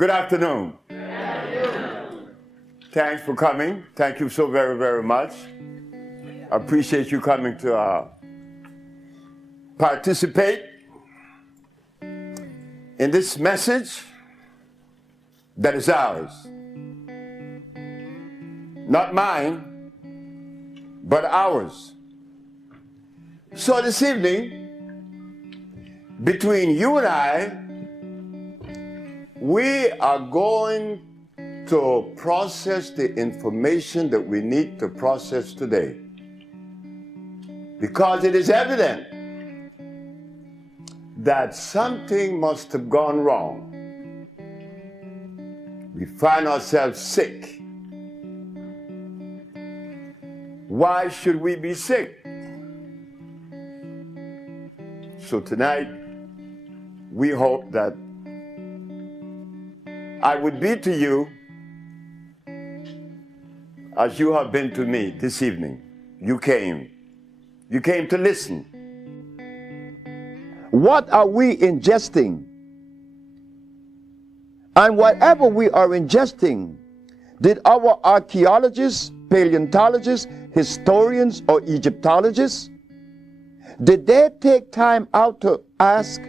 Good afternoon. Thanks for coming. Thank you so very, very much. I appreciate you coming to participate in this message that is ours. Not mine, but ours. So this evening, between you and I, we are going to process the information that we need to process today. Because it is evident that something must have gone wrong. We find ourselves sick. Why should we be sick? So tonight, we hope that I would be to you as you have been to me this evening. You came to listen. What are we ingesting? And whatever we are ingesting, did our archaeologists, paleontologists, historians, or Egyptologists, did they take time out to ask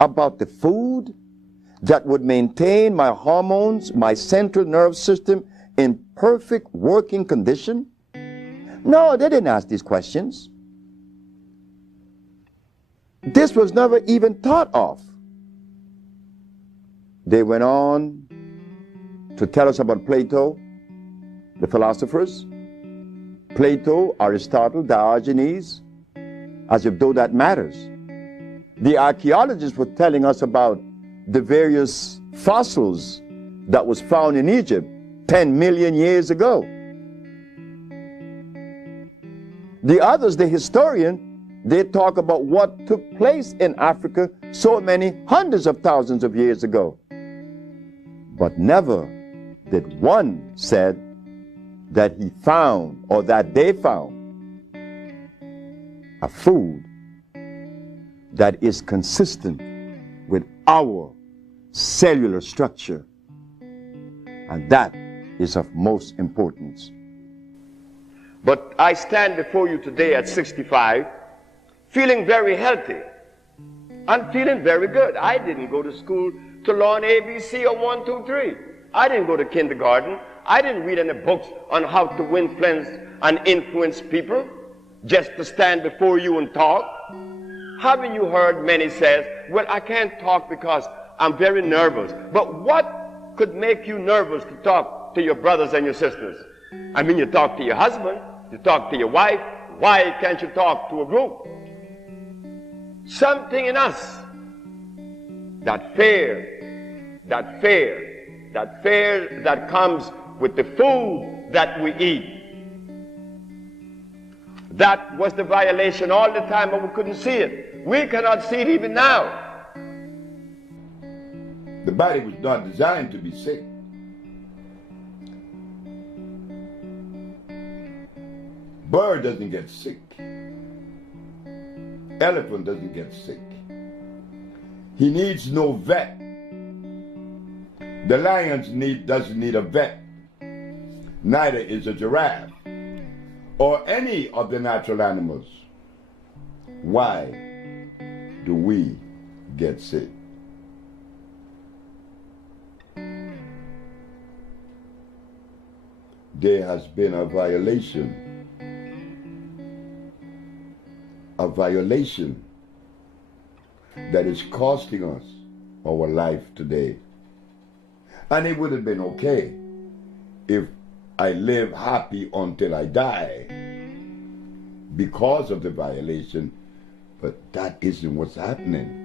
about the food that would maintain my hormones, my central nervous system in perfect working condition? No, they didn't ask these questions. This was never even thought of. They went on to tell us about Plato, the philosophers, Plato, Aristotle, Diogenes, as if though that matters. The archaeologists were telling us about the various fossils that was found in Egypt 10 million years ago. The others, the historian, they talk about what took place in Africa so many hundreds of thousands of years ago. But never did one said that he found or that they found a food that is consistent with our cellular structure. And that is of most importance. But I stand before you today at 65, feeling very healthy. I'm feeling very good. I didn't go to school to learn ABC or 1, 2, 3. I didn't go to kindergarten. I didn't read any books on how to influence and influence people just to stand before you and talk. Haven't you heard many says, well, I can't talk because I'm very nervous. But what could make you nervous to talk to your brothers and your sisters? I mean, you talk to your husband, you talk to your wife. Why can't you talk to a group? Something in us, that fear that comes with the food that we eat. That was the violation all the time, but we couldn't see it. We cannot see it even now. The body was not designed to be sick. Bird doesn't get sick. Elephant doesn't get sick. He needs no vet. The lion doesn't need a vet. Neither is a giraffe or any of the natural animals. Why do we get sick? There has been a violation that is costing us our life today. And it would have been okay if I live happy until I die because of the violation, but that isn't what's happening.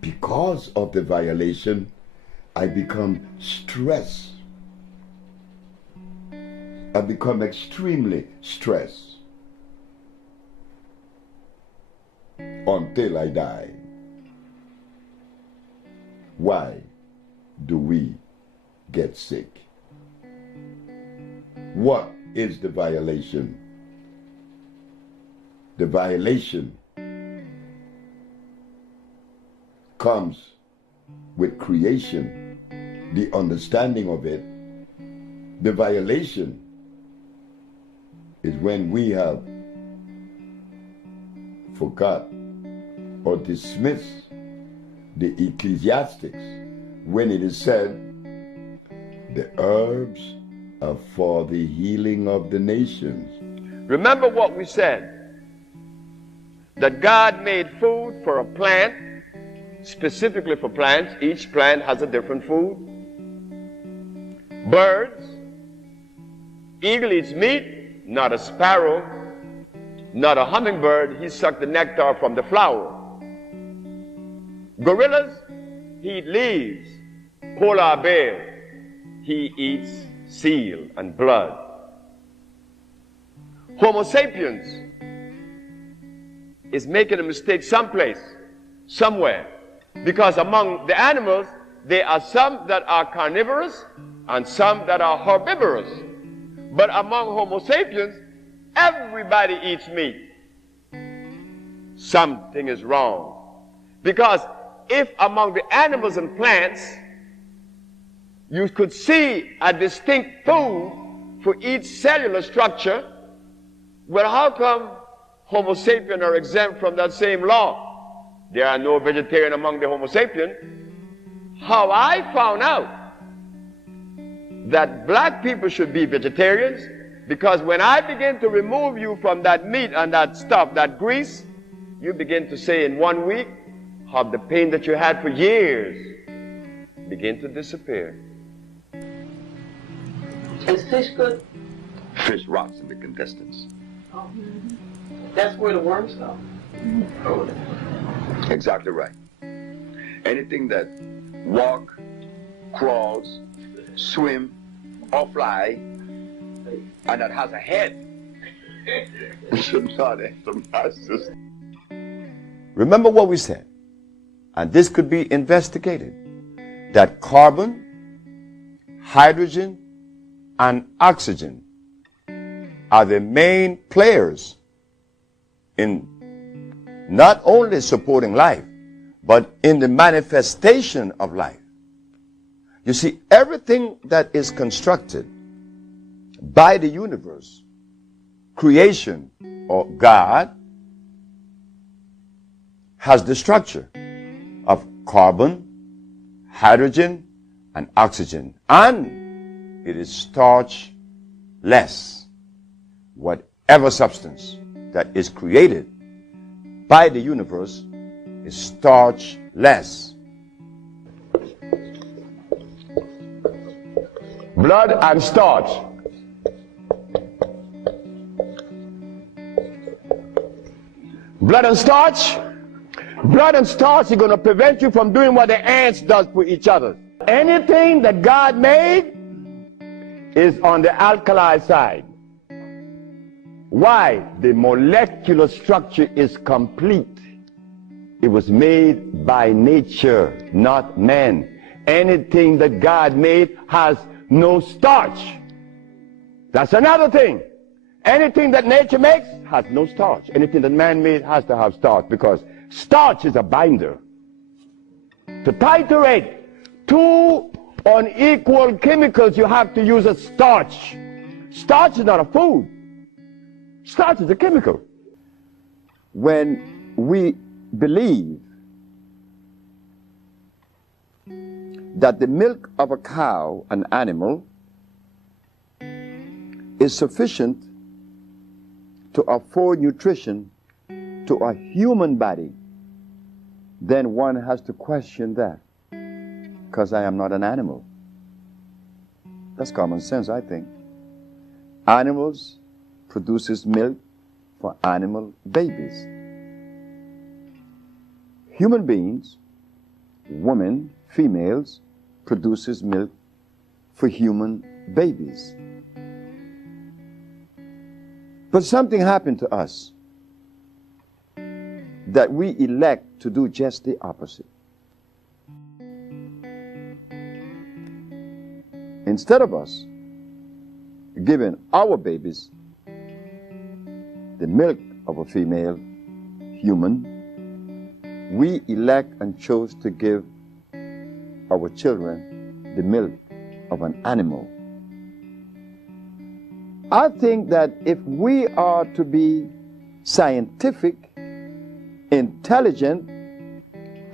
Because of the violation, I become stressed. I become extremely stressed until I die. Why do we get sick? What is the violation? The violation comes with creation, the understanding of it. The violation is when we have forgot or dismissed the ecclesiastics when it is said, the herbs are for the healing of the nations. Remember what we said, that God made food for a plant, specifically for plants. Each plant has a different food. Birds, eagle eats meat, not a sparrow, not a hummingbird. He sucked the nectar from the flower. Gorillas, he eat leaves. Polar bear, he eats seal and blood. Homo sapiens is making a mistake someplace, somewhere, because among the animals, there are some that are carnivorous and some that are herbivorous. But among Homo sapiens, everybody eats meat. Something is wrong. Because if among the animals and plants, you could see a distinct food for each cellular structure, well, how come Homo sapiens are exempt from that same law? There are no vegetarian among the Homo sapiens. How I found out that black people should be vegetarians, because when I begin to remove you from that meat and that stuff, that grease, you begin to say in 1 week how the pain that you had for years begin to disappear. Is fish good? Fish rots in the intestines. Oh. That's where the worms go. Oh, exactly right. Anything that walk, crawls, swim, or fly, and that has a head should not enter my system. Remember what we said, and this could be investigated, that carbon, hydrogen, and oxygen are the main players in not only supporting life, but in the manifestation of life. You see, everything that is constructed by the universe, creation, or God, has the structure of carbon, hydrogen, and oxygen, and it is starch-less. Whatever substance that is created by the universe is starch-less. Blood and starch. Blood and starch. Blood and starch is going to prevent you from doing what the ants does for each other. Anything that God made is on the alkali side. Why? The molecular structure is complete. It was made by nature, not man. Anything that God made has no starch. That's another thing. Anything that nature makes has no starch. Anything that man made has to have starch, because starch is a binder. To titrate two unequal chemicals, you have to use a starch. Starch is not a food. Starch is a chemical. When we believe that the milk of a cow, an animal, is sufficient to afford nutrition to a human body, then one has to question that, because I am not an animal. That's common sense, I think. Animals produces milk for animal babies. Human beings, women, females, produces milk for human babies. But something happened to us that we elect to do just the opposite. Instead of us giving our babies the milk of a female human, we elect and chose to give our children the milk of an animal. I think that if we are to be scientific, intelligent,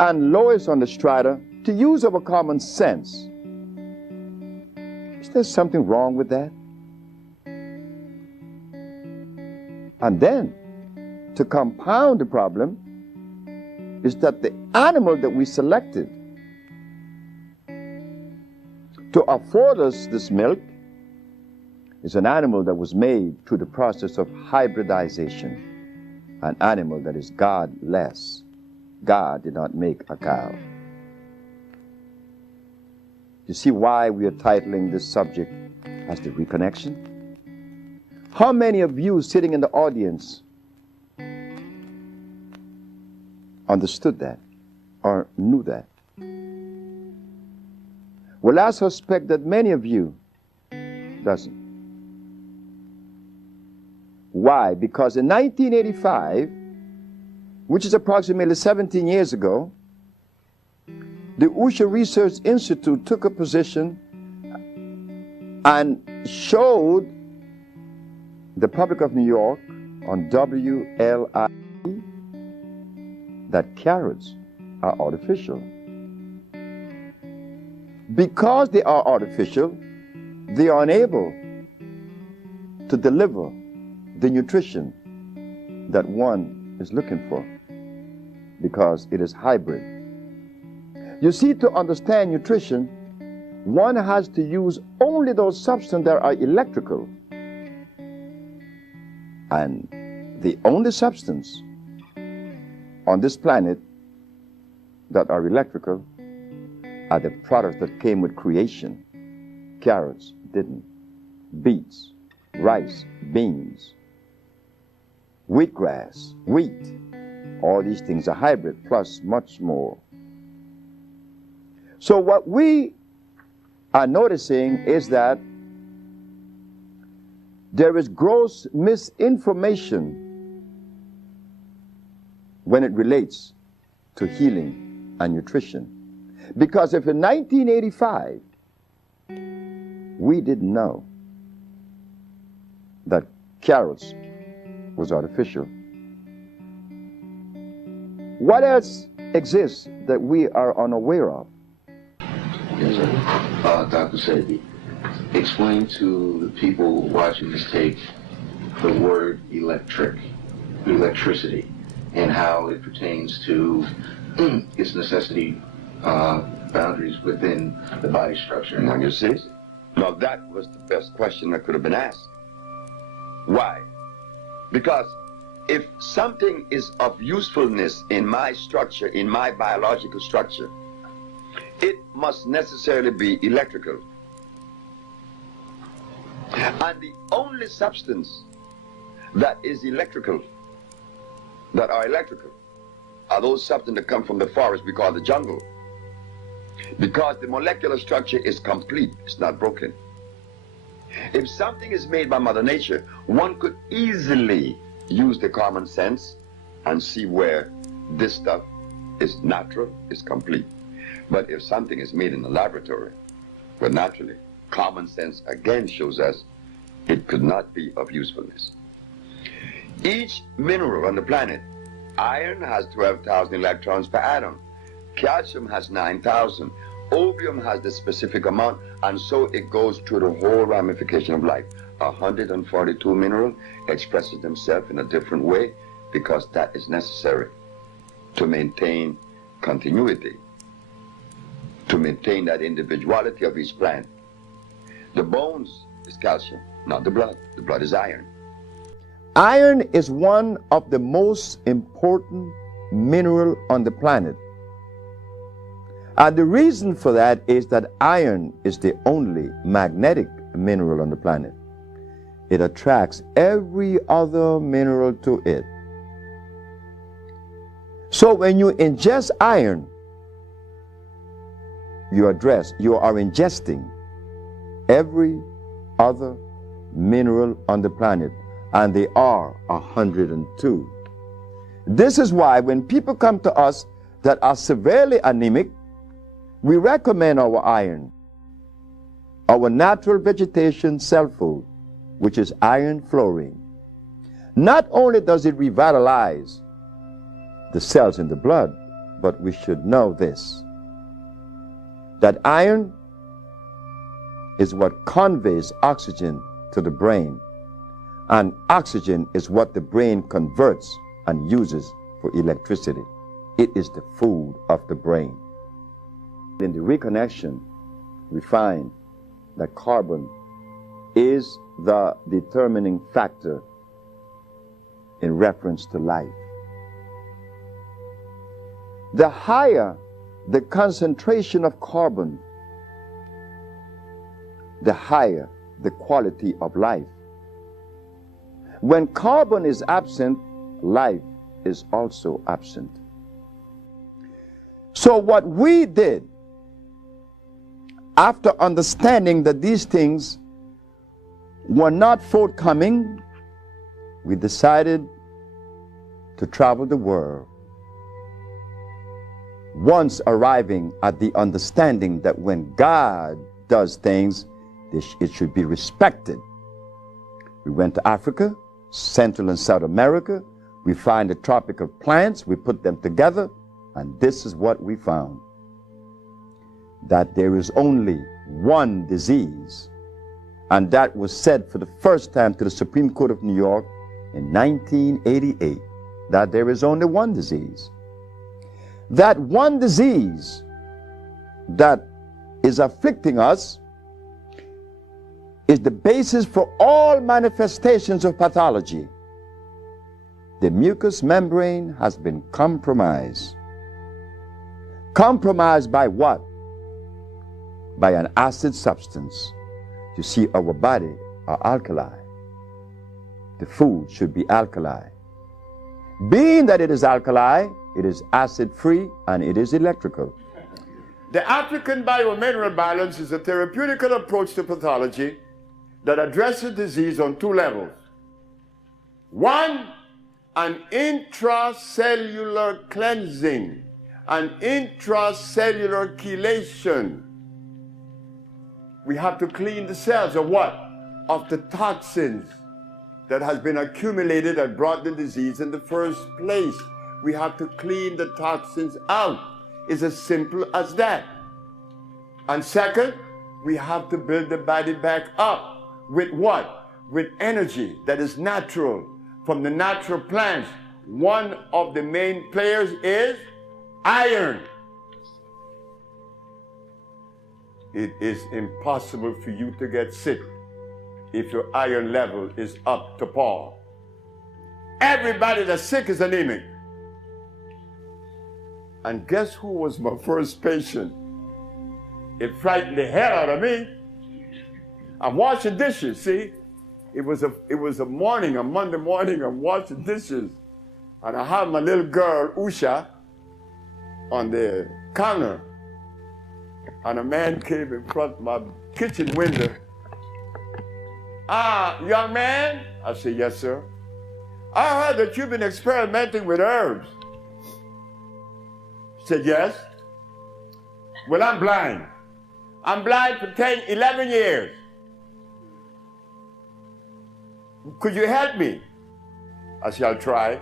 and lowest on the strata, to use our common sense, is there something wrong with that? And then, to compound the problem, is that the animal that we selected to afford us this milk is an animal that was made through the process of hybridization, an animal that is godless. God did not make a cow. You see why we are titling this subject as the reconnection? How many of you sitting in the audience understood that or knew that? Well, I suspect that many of you doesn't. Why? Because in 1985, which is approximately 17 years ago, the Usha Research Institute took a position and showed the public of New York on WLIE that carrots are artificial. Because they are artificial, they are unable to deliver the nutrition that one is looking for, because it is hybrid. You see, to understand nutrition, one has to use only those substances that are electrical. And the only substance on this planet that are electrical are the products that came with creation. Carrots didn't. Beets, rice, beans, wheatgrass, wheat. All these things are hybrid, plus much more. So what we are noticing is that there is gross misinformation when it relates to healing and nutrition. Because if in 1985 we didn't know that carrots was artificial, what else exists that we are unaware of? Yes, sir. Dr. Sebi, explain to the people watching this tape the word electricity, and how it pertains to its necessity boundaries within the body structure. Now, you see? Now, that was the best question that could have been asked. Why? Because if something is of usefulness in my structure, in my biological structure, it must necessarily be electrical. And the only substance that is electrical, that are electrical, are those substances that come from the forest we call the jungle. Because the molecular structure is complete, it's not broken. If something is made by Mother Nature, one could easily use the common sense and see where this stuff is natural, is complete. But if something is made in a laboratory, well, naturally, common sense again shows us it could not be of usefulness. Each mineral on the planet, iron has 12,000 electrons per atom, calcium has 9,000, opium has the specific amount, and so it goes through the whole ramification of life. 142 minerals expresses themselves in a different way because that is necessary to maintain continuity, to maintain that individuality of each plant. The bones is calcium, not the blood. The blood is iron. Iron is one of the most important minerals on the planet. And the reason for that is that iron is the only magnetic mineral on the planet. It attracts every other mineral to it. So when you ingest iron, you are ingesting every other mineral on the planet, and they are 102. This is why when people come to us that are severely anemic, We recommend our iron, our natural vegetation cell food, which is iron fluorine. Not only does it revitalize the cells in the blood, but we should know this, that iron is what conveys oxygen to the brain, and oxygen is what the brain converts and uses for electricity. It is the food of the brain. In the reconnection, we find that carbon is the determining factor in reference to life. The higher the concentration of carbon, the higher the quality of life. When carbon is absent, life is also absent. So what we did, after understanding that these things were not forthcoming, we decided to travel the world, once arriving at the understanding that when God does things, it should be respected. We went to Africa, Central and South America. We find the tropical plants, we put them together, and this is what we found: that there is only one disease. And that was said for the first time to the Supreme Court of New York in 1988, that there is only one disease. That one disease that is afflicting us is the basis for all manifestations of pathology. The mucous membrane has been compromised. Compromised by what? By an acid substance. You see, our body are alkali. The food should be alkali. Being that it is alkali, it is acid-free and it is electrical. The African biomineral balance is a therapeutical approach to pathology that addresses disease on two levels. One, an intracellular cleansing, an intracellular chelation. We have to clean the cells of what? Of the toxins that has been accumulated and brought the disease in the first place. We have to clean the toxins out. It's as simple as that. And second, we have to build the body back up with what? With energy that is natural from the natural plants. One of the main players is iron. It is impossible for you to get sick if your iron level is up to par. Everybody that's sick is anemic. And guess who was my first patient? It frightened the hell out of me. I'm washing dishes, see? It was a morning, a Monday morning, I'm washing dishes. And I have my little girl, Usha, on the counter. And a man came in front of my kitchen window. Young man? I said, yes, sir. I heard that you've been experimenting with herbs. He said, yes. Well, I'm blind. I'm blind for 10, 11 years. Could you help me? I said, I'll try.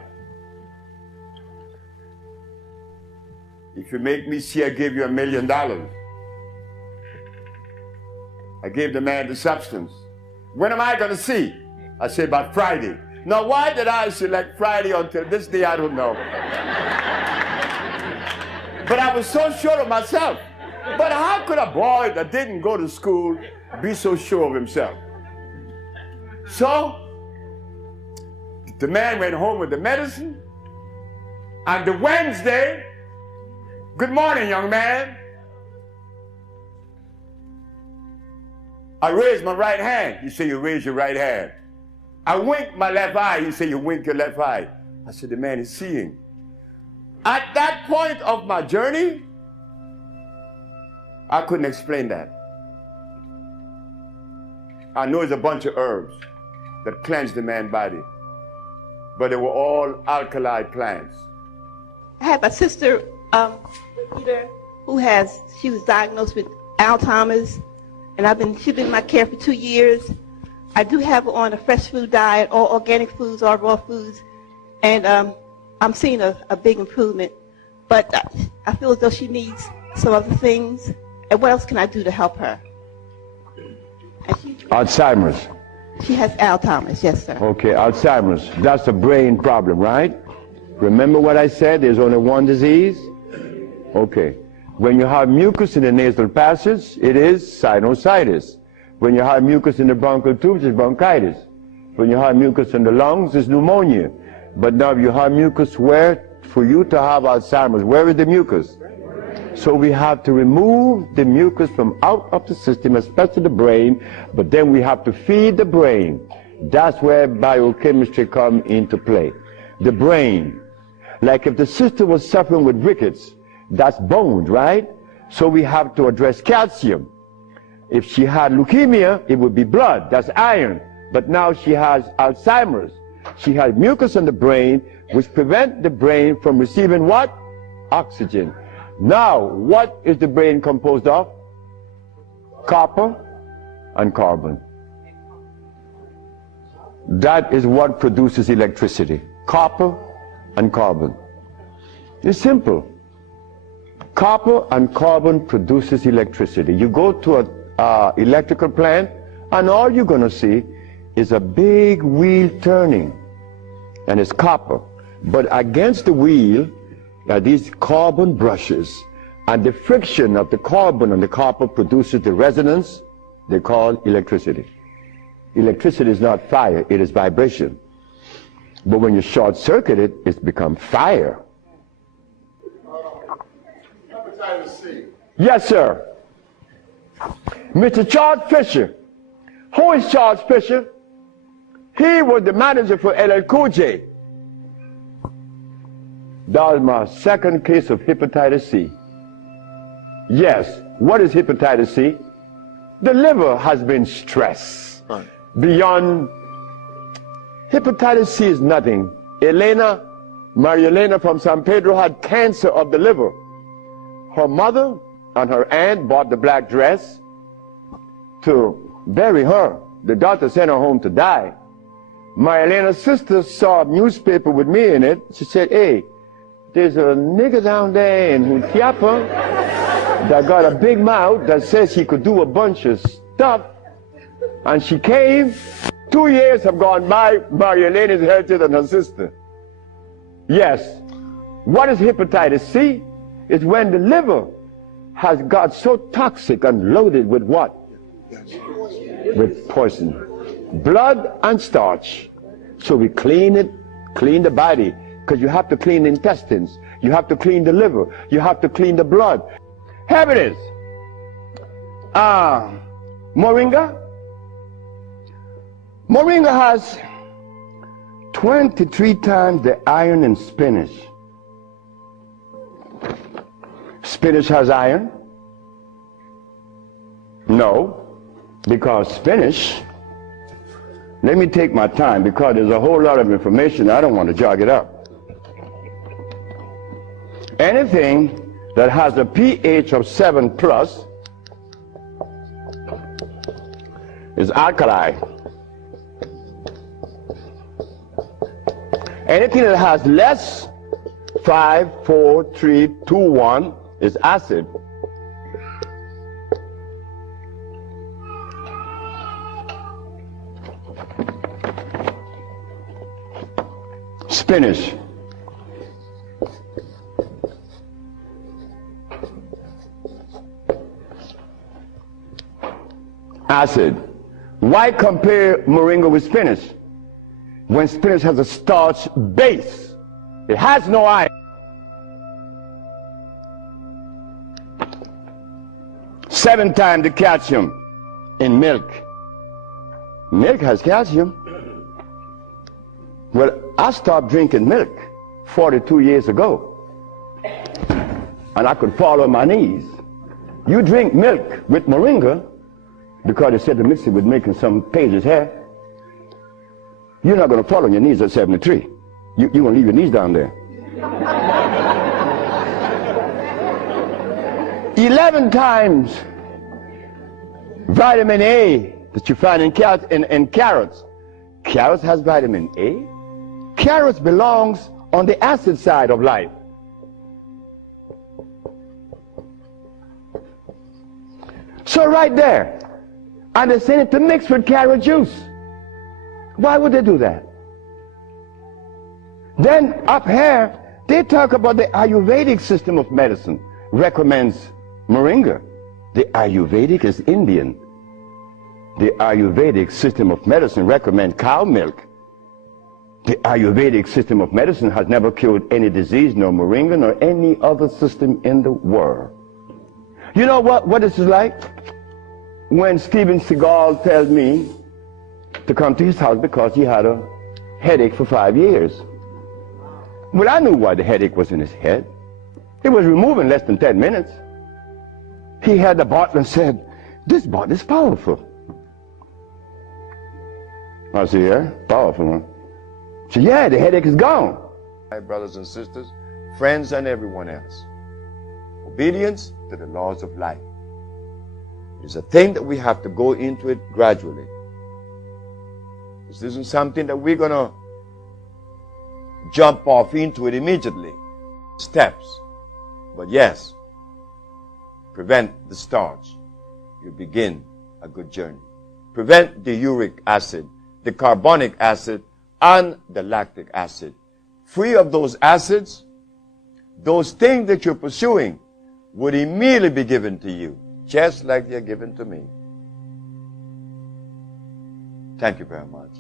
If you make me see, I give you $1 million. I gave the man the substance. When am I going to see? I said, about Friday. Now, why did I select Friday until this day? I don't know. But I was so sure of myself. But how could a boy that didn't go to school be so sure of himself? So, the man went home with the medicine. And the Wednesday, good morning, young man. I raised my right hand. He said, you raise your right hand. I winked my left eye. He said, you wink your left eye. I said, the man is seeing. At that point of my journey, I couldn't explain that. I know it's a bunch of herbs that cleanse the man's body, but they were all alkali plants. I have a sister, who she was diagnosed with Alzheimer's, and she's been in my care for 2 years. I do have her on a fresh food diet, all organic foods, all raw foods, and I'm seeing a big improvement. But I feel as though she needs some other things. And what else can I do to help her? Alzheimer's. She has Alzheimer's, yes, sir. Okay, Alzheimer's. That's a brain problem, right? Remember what I said? There's only one disease? Okay. When you have mucus in the nasal passage, it is sinusitis. When you have mucus in the bronchial tubes, it's bronchitis. When you have mucus in the lungs, it's pneumonia. But now you have mucus where? For you to have Alzheimer's, where is the mucus? So we have to remove the mucus from out of the system, especially the brain, but then we have to feed the brain. That's where biochemistry comes into play. The brain. Like if the sister was suffering with rickets, that's bones, right? So we have to address calcium. If she had leukemia, it would be blood, that's iron. But now she has Alzheimer's. She has mucus in the brain, which prevents the brain from receiving what? Oxygen. Now, what is the brain composed of? Copper and carbon. That is what produces electricity. Copper and carbon. It's simple. Copper and carbon produces electricity. You go to an electrical plant, and all you're going to see is a big wheel turning, and it's copper. But against the wheel are these carbon brushes, and the friction of the carbon and the copper produces the resonance they call electricity. Electricity is not fire, it is vibration. But when you short circuit it, it's become fire. Hepatitis C. Yes, sir. Mr. Charles Fisher. Who is Charles Fisher? He was the manager for LL Cool J. That was my second case of hepatitis C. Yes, what is hepatitis C? The liver has been stressed beyond. Hepatitis C is nothing. Maria Elena from San Pedro had cancer of the liver. Her mother and her aunt bought the black dress to bury her. The doctor sent her home to die. Maria Elena's sister saw a newspaper with me in it. She said, hey, there's a nigger down there in Jutiapa that got a big mouth that says he could do a bunch of stuff. And she came. 2 years have gone by. Maria Elena is healthier than her sister. Yes. What is hepatitis C? It's when the liver has got so toxic and loaded with what? With poison. Blood and starch. So we clean it, clean the body. Because you have to clean the intestines. You have to clean the liver. You have to clean the blood. Here it is. Moringa. Moringa has 23 times the iron in spinach. Spinach has iron? No, because spinach, let me take my time because there's a whole lot of information. I don't want to jog it up. Anything that has a pH of 7 plus is alkali. Anything that has less 5, 4, 3, 2, 1 is acid. Spinach. Acid. Why compare moringa with spinach? When spinach has a starch base, it has no iron. 7 times the calcium in milk. Milk has calcium. Well, I stopped drinking milk 42 years ago, and I could fall on my knees. You drink milk with moringa because they said to mix it with making some pages here. You're not going to fall on your knees at 73. You're going to leave your knees down there. 11 times vitamin A that you find in carrots. Carrots has vitamin A. Carrots belongs on the acid side of life. So right there, and they send it to mix with carrot juice. Why would they do that? Then up here, they talk about the Ayurvedic system of medicine recommends moringa. The Ayurvedic is Indian. The Ayurvedic system of medicine recommends cow milk. The Ayurvedic system of medicine has never cured any disease, nor moringa, nor any other system in the world. You know what this is like? When Steven Seagal tells me to come to his house because he had a headache for 5 years. Well, I knew why the headache was in his head. It was removed in less than 10 minutes. He had the bottle and said, "This bottle is powerful." I said, "Yeah, powerful, huh?" He said, "Yeah, the headache is gone." My brothers and sisters, friends and everyone else, obedience to the laws of life. It is a thing that we have to go into it gradually. This isn't something that we're going to jump off into it immediately. Steps. But yes, prevent the starch. You begin a good journey. Prevent the uric acid, the carbonic acid, and the lactic acid. Free of those acids, those things that you're pursuing would immediately be given to you, just like they're given to me. Thank you very much.